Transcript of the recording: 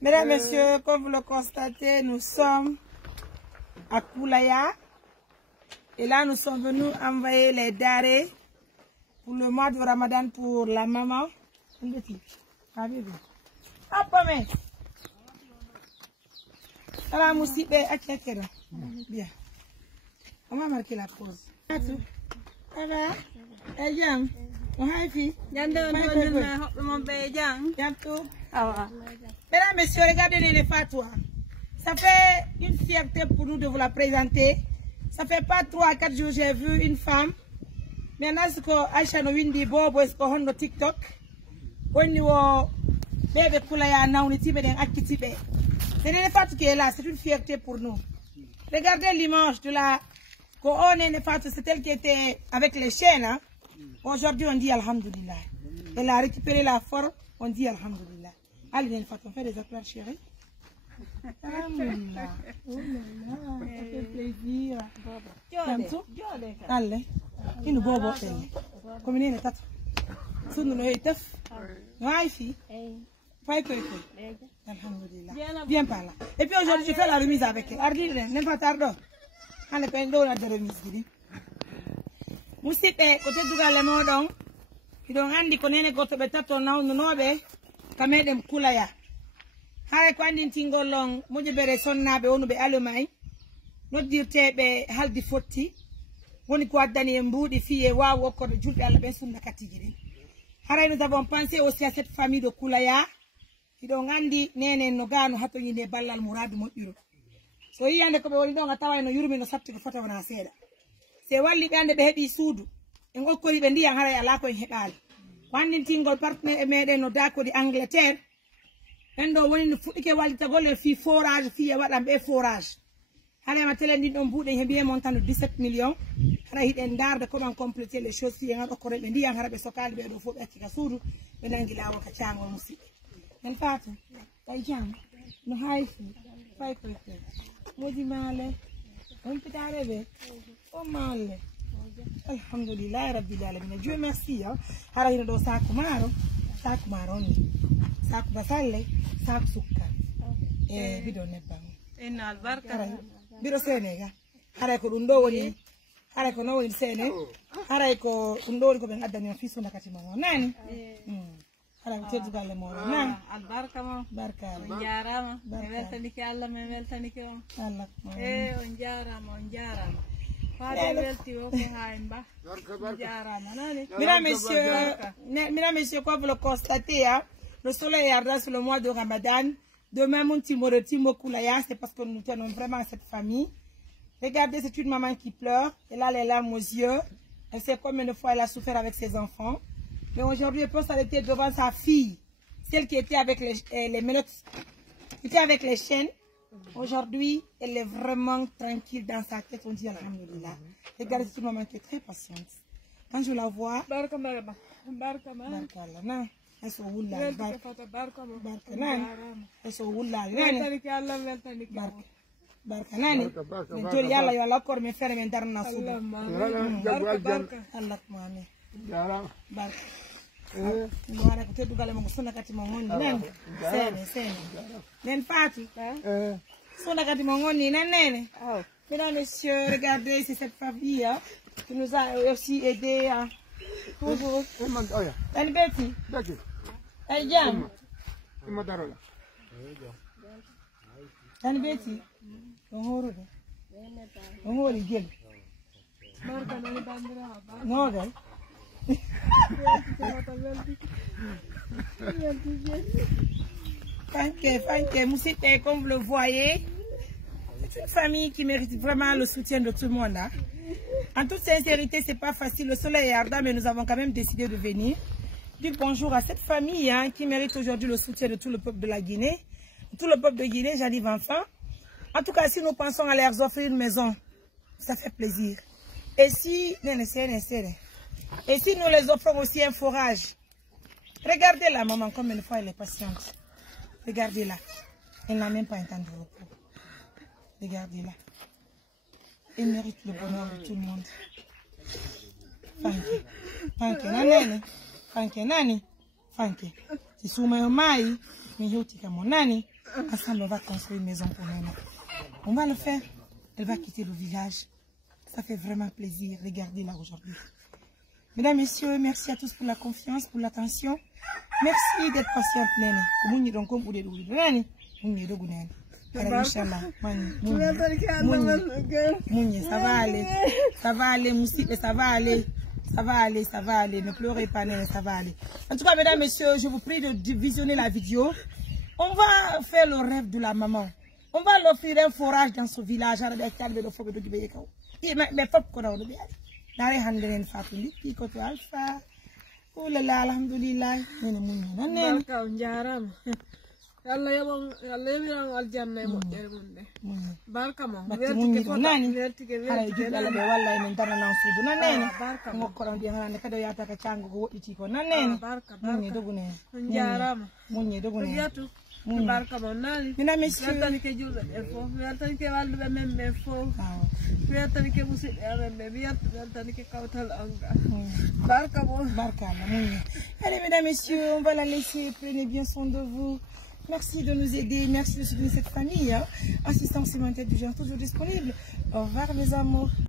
Mesdames, Messieurs, comme vous le constatez, nous sommes à Koulaya. Et là, nous sommes venus envoyer les darés pour le mois de Ramadan pour la maman. Bien. On va marquer la pause. Ça va? Mesdames, Messieurs, regardez les fatwas. Ça fait une fierté pour nous de vous la présenter. Ça fait pas 3 à 4 jours que j'ai vu une femme. Maintenant, c'est que Aïcha Nowindi Bobo est qu'on a TikTok. On y voit bébé Koulaya Naouniti Beden Akitibe. C'est les fatwas qui est là, c'est une fierté pour nous. Regardez l'image de la Kohone Fatwa, c'est elle qui était avec les chaînes. Hein? Aujourd'hui, on dit Alhamdulillah. Elle a récupéré la forme, on dit Alhamdulillah. Allez, les Fatwa, on fait des applaudissements, chérie. Alhamdulillah. Oh là là, ça fait plaisir. Allez, il nous bobo. Comme il est tata. Sous nous le taf. Wifi. Alhamdulillah. Bien par là. Et puis aujourd'hui, je fais la remise avec elle. Argile, n'aime pas tardon. On est pas de remise. Musipe, côté du gars, les mots donc. Ils ont rendu connaître que tu as ton nom, nous n'avons pas de Koulaya. Hare kwandi tingolong moje bere sonnabe wonu be alumay noddirte be haldi fotti woni ko addani en mbudi fiye waawo ko de julde Allah be sunna katiji din hare nous avons pensé aussi à cette famille de Koulaya qui do ngandi nene no ganu hato yinde ballal muradu modiro so yiyande ko be woni do ngatawa no yurmi no sabti ko fota wana seeda se walli bande be hebi suudu en gokkori be ndiyan hare ala ko en hebal wandi tingol partenaire e meden no dako di Angleterre. Endo woni fuɗike wallita golle fi forage fi e waɗam ɓe forage hana ma tele ndin ɗon buuɗe heebi montant de 17 millions hara hiɗen darde comment compléter les choses fi en ɗo ko reɓe ndiyan hara ɓe sokali ɓe ɗo fof ɓe acci ka suudu ɓe nangi lawol ka cangol musidɓe en fatu tay jam no hayfi fay koy koy moji maale on pitare ɓe o maale alhamdulillah rabbil alamin Dieu merci hara hino ɗo saku maaro ni saku basalle saku sukkar bido nebbam inna albarka bido senega haray ko ɗum ɗo woni haray ko no woni sene haray ko ɗum ɗo woni ko ɓen addani on fi sona kati mon nani haray ko teddugalle moɗon nan albarka mo barka on jarama mi weltanike Allah mi weltanike on Allah on jarama Mesdames, Messieurs, comme vous le constatez, hein, le soleil est ardent sur le mois de Ramadan. Demain, mon Timo Koulaya, c'est parce que nous tenons vraiment à cette famille. Regardez, c'est une maman qui pleure. Elle a les larmes aux yeux. Elle sait combien de fois elle a souffert avec ses enfants. Mais aujourd'hui, elle peut s'arrêter devant sa fille, celle qui était avec les menottes, qui était avec les chaînes. Aujourd'hui, elle est vraiment tranquille dans sa tête. On dit Alhamdulillah. Regardez, c'est une maman qui est très patiente. Quand je la vois, mesdames, messieurs, regardez, c'est cette famille hein, qui nous a aussi aidé. Hein. Bonjour. Elle Betty. Elle Jam. Elle Betty. Bonjour. Bonjour, Gil. Non, comme vous le voyez, c'est une famille qui mérite vraiment le soutien de tout le monde. Hein. En toute sincérité, c'est pas facile. Le soleil est ardent, mais nous avons quand même décidé de venir. Dire bonjour à cette famille hein, qui mérite aujourd'hui le soutien de tout le peuple de la Guinée. Tout le peuple de Guinée, j'arrive enfin. En tout cas, si nous pensons à leur offrir une maison, ça fait plaisir. Et si nous les offrons aussi un forage, regardez la maman, combien de fois elle est patiente. Regardez-la. Elle n'a même pas un temps de repos. Regardez-la. Elle mérite le bonheur de tout le monde. Fanke nani. Fanke. Si souma mai, mi mon nani, ensemble on va construire une maison pour nous. On va le faire. Elle va quitter le village. Ça fait vraiment plaisir. Regardez-la aujourd'hui. Mesdames, Messieurs, merci à tous pour la confiance, pour l'attention. Merci d'être patiente, Nene. Ça va aller. Ça va aller, Moussite, ça va aller. Ça va aller, ça va aller. Ne pleurez pas, Nene, ça va aller. En tout cas, mesdames, messieurs, je vous prie de visionner la vidéo. On va faire le rêve de la maman. On va l'offrir un forage dans ce village. Mais pop kono do biya dare hande nen fatu lippi ko to alfa oh la la alhamdulillah nene mun nan barka njaram yalla yabon yalla yamiran aljanna mo der munde barka mo werti ke nani ala jidda ala be wallahi men tan nan sudu nan nene barka mo ko don di hande kado yata ka cango ko woditi ko nan nene barka mun dogu ne njaram mun dogu ne yatu barka mo nani mina monsieur tan ke julbe e fo tan ke waldu be membe fo Allez, mesdames, messieurs, on va la laisser. Prenez bien soin de vous. Merci de nous aider. Merci de soutenir cette famille. Assistance humanitaire du genre toujours disponible. Au revoir, mes amours.